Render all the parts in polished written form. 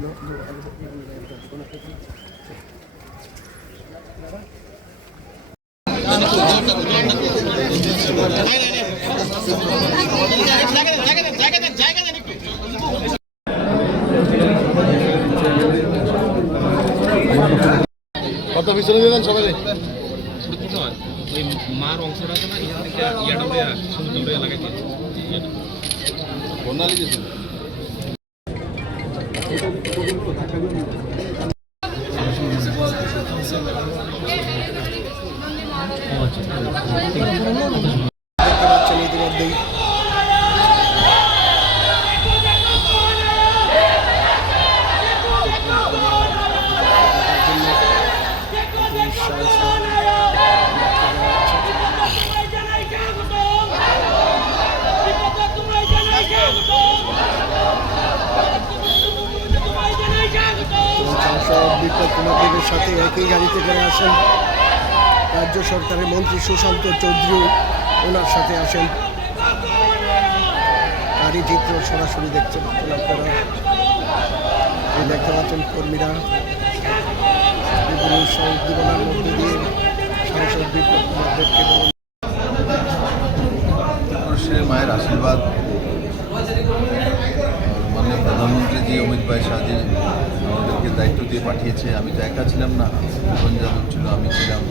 কত পিছনে দিলেন সবাই ওই মার অংশটা আছে না এখান থেকে ইয়াটা উড়ে সুন্দর উড়ে লাগাইছে বন্যালি গেছে ইতিমধ্যেই বিপ্লব কুমার দেবের সাথে একই গাড়িতে করে আসেন রাজ্য সরকারের মন্ত্রী সুশান্ত চৌধুরী, ওনার সাথে আসেন। গাড়ি চিত্র সরাসরি দেখছেন আপনারা, এই দেখতে পাচ্ছেন কর্মীরা বিভিন্ন উদ্দীপনার মধ্যে দিয়ে সাংসদ বিপ্লব কুমার দেবকে মায়ের আশীর্বাদ, মাননীয় প্রধানমন্ত্রী জি অমিত ভাই শাহজি আমাদেরকে দায়িত্ব দিয়ে পাঠিয়েছে। আমি তো একা ছিলাম না, ভুবন যাদব ছিল, আমি ছিলাম,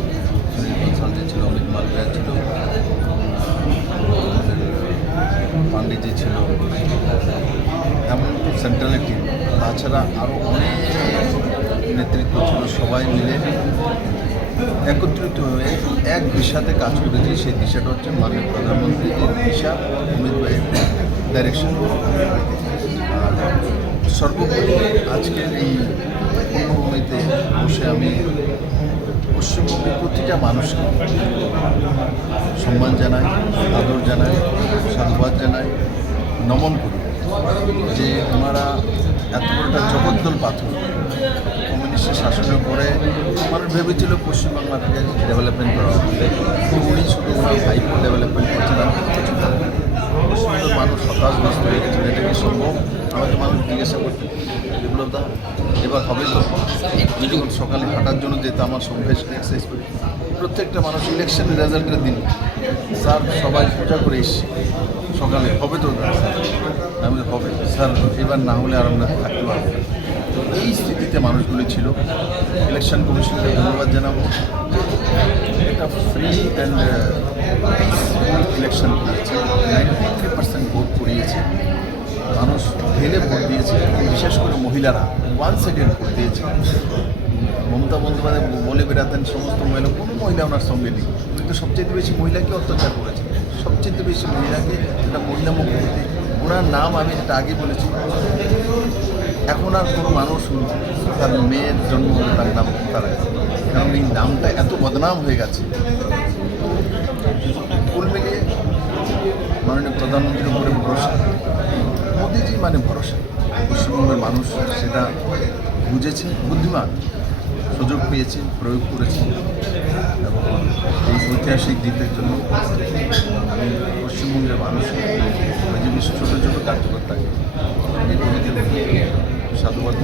সুনীল বনসালজি ছিল, অমিত মালভিয়া ছিল, পান্ডিজি ছিল, এমন সেন্ট্রালের টিম, তাছাড়া আরও অনেক নেতৃত্ব ছিল। সবাই মিলে একত্রিত হয়ে এক দিশাতে কাজ করেছি। সেই দিশাটা হচ্ছে মাননীয় প্রধানমন্ত্রীর দিশা, অমিত ভাইয়ের ডাইরেকশন। সর্বোপরি আজকের এই পূর্ণভূমিতে বসে আমি পশ্চিমবঙ্গের প্রতিটা মানুষকে সম্মান জানাই, আদর জানাই, সাধুবাদ জানাই, নমন করি যে ওনারা এত বড় একটা জগদ্দল পাথর কমিউনিস্টের শাসনের পরে মানুষ ভেবেছিল পশ্চিমবাংলাকে ডেভেলপমেন্ট করা হবে, উনি শুধু ওনার হাইপো ডেভেলপমেন্ট করছেন আর কিছু না। পশ্চিমবঙ্গের মানুষ হতাশগ্রস্ত হয়ে গেছে, এটা কি সম্ভব? আমাকে মানুষ জিজ্ঞাসা করতে, বিপ্লবদা এবার হবে তো? আমি যখন সকালে হাঁটার জন্য যেতে আমার সঙ্গে এক্সারসাইজ করি, প্রত্যেকটা মানুষ ইলেকশনের রেজাল্টের দিন স্যার সবাই পূজা করে এসছি সকালে, হবে তো স্যার? আমি হবে স্যার, এবার না হলে আর আমরা থাকতে পারবো না। এই স্থিতিতে মানুষগুলি ছিল। ইলেকশন কমিশনকে ধন্যবাদ জানাবো, একটা ফ্রি অ্যান্ড ইলেকশন করিয়েছে, 93% ভোট করিয়েছে, মানুষ ঢেলে ভোট দিয়েছে, বিশেষ করে মহিলারা 1 সেকেন্ড ভোট দিয়েছে। মমতা বন্দ্যোপাধ্যায় বলে বেড়াতেন সমস্ত মহিলা, কোনো মহিলা ওনার সঙ্গে নেই, কিন্তু সবচেয়ে বেশি মহিলাকে অত্যাচার করেছে, সবচেয়ে বেশি মহিলাকে একটা মহিলা মুখ্যমন্ত্রী। ওনার নাম আমি যেটা আগে বলেছি, এখন আর কোনো মানুষ তার মেয়ের জন্ম হলে তার নাম তারা, কারণ এই নামটা এত বদনাম হয়ে গেছে। কুল মিলিয়ে মাননীয় প্রধানমন্ত্রীর উপরে ভরসা, মোদিজি মানে ভরসা। পশ্চিমবঙ্গের মানুষ সেটা বুঝেছে, বুদ্ধিমান, সুযোগ পেয়েছে, প্রয়োগ করেছে, এবং এই ঐতিহাসিক দিনের জন্য আমি পশ্চিমবঙ্গের মানুষকে যে বিশ্ব ছোটো ছোটো কার্যকর্তাকে সাধুবাদ।